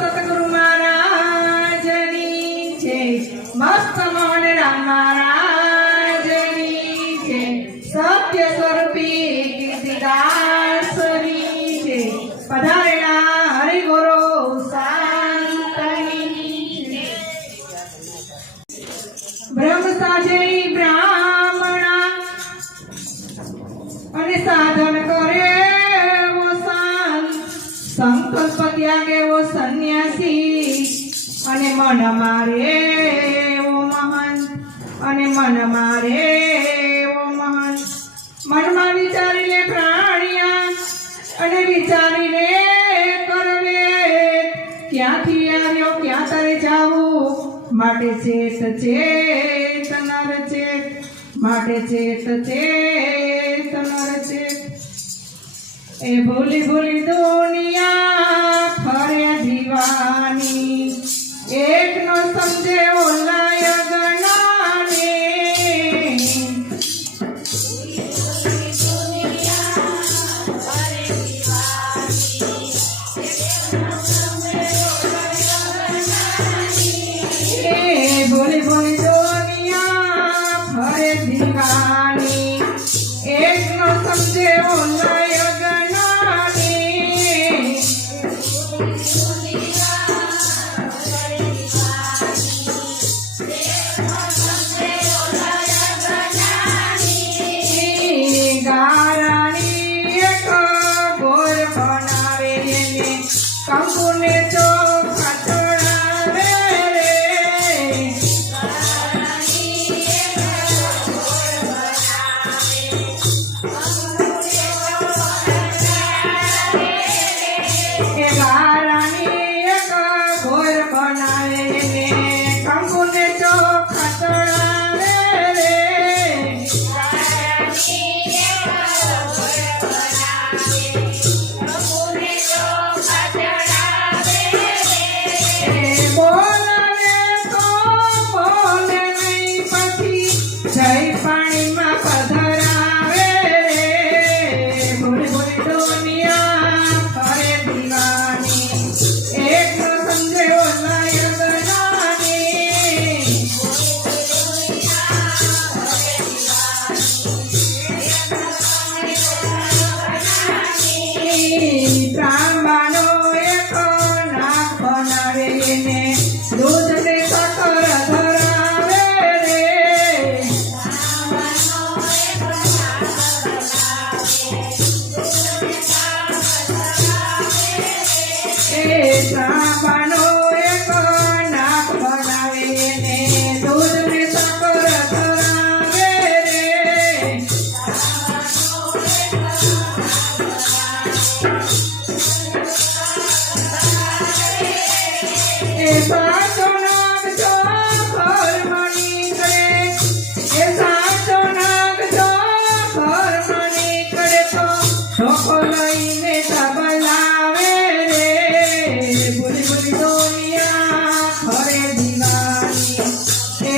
સતગુરુ મહારાજની જય, મસ્ત મોહન રામ મહારાજની જય, સત્ય સ્વરૂપી કીર્તિદાસની જય, પધારેલા હરિગુરુ શાંતની જય. બ્રહ્મસાજય બ્રાહ્મણા અને સાધન કરે સંકલ્પ ત્યાગે વો સંન્યાસી અને મન મારે વો મહંત અને મન મારે વો મહંત. મનમાં વિચારી લે પ્રાણિયા અને વિચારી લે કરવે ક્યાંથી આવ્યો ક્યાં તારે જાવું. માટે ચેત ચેત નર ચેત, માટે ચેત ચેત નર ચેત. એ ભૂલી ભૂલી દુનિયા ફરે દીવાની, એક નો સમજે ઓલાય ગણાને. ભૂલી ભૂલી દુનિયા ફરે દીવાની, એક નો સમજે ઓલાય કંકુને ચોખા ચડાવે રે. એ ગારાની એક ઘોર બનાવે ને કંકુને ચોખા ચડાવે રે. જય પાણીમાં પધરાવે રે. ભૂલી ભૂલી દુનિયા ફરે દીવાની, એક નો સમજે ઓલાય ગણાની. ત્રાંબાનો એક નાક બનાવે ને દૂધ ને સાકર ધરાવે રે. ત્રાંબાનો એક નાક બનાવે ને દૂધ ને સાકર ધરાવે રે. એ સાચો નાગ જો ઘરમાં નીકળે, એ સાચો નાગ જો ઘરમાં નીકળે તો ઢોકો લઈને તબલાવે રે. ભૂલી ભૂલી દુનિયા ફરે દીવાની,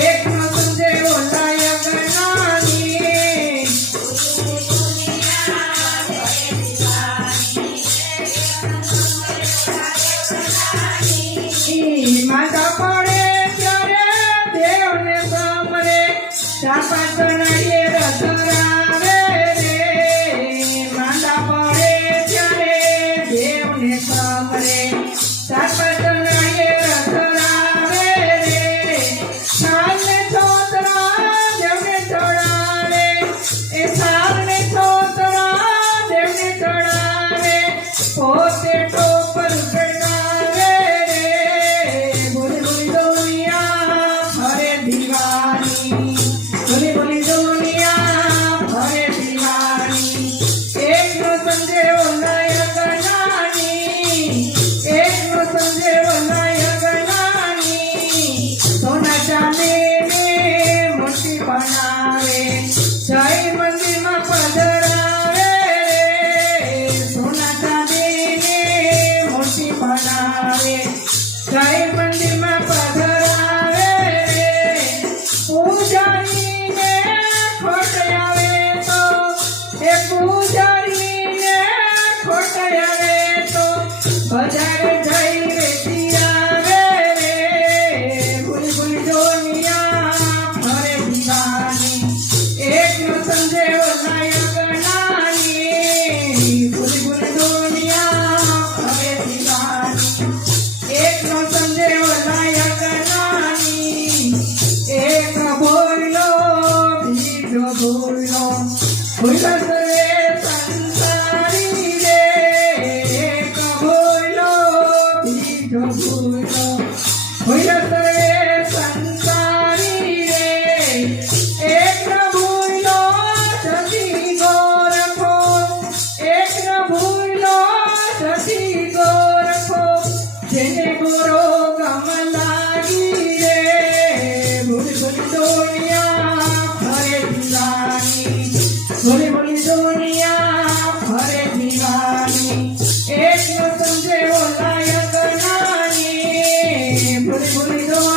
એક નો સમજે ઓલાય ગણાની. માતા પડે ત્યારે દેવને સમરે, ચાપા ચણાડીએ રધરાવે રે. માંદા પડે ત્યારે દેવને સમરે, ચાપા ચણાડીએ રધરાવે રે. છાલને છોતરા દેવને ચડાવે, એ છાલને છોતરા દેવને ચડાવે, પોતે ટોપર ચડાવે રે. ભૂલી ભૂલી દુનિયા ફરે દીવાની, ભૂલી ભૂલી દુનિયા ફરે દીવાની, એક નો સમજે ઓલાય ગણાની, એક નો સમજે ઓલાય ગણાની. સોના ચાંદીને મૂર્તિ બનાવે, જય મંદિરમાં પધરાવે રે. સોના ચાંદીને મૂર્તિ બનાવે, જય મંદિરમાં પધરાવે રે. પૂજારીને ખોટ આવે તો, એ પૂજારીને ખોટ આવે તો બજારે જઈ વેચી ભૂલી ભૂલી દો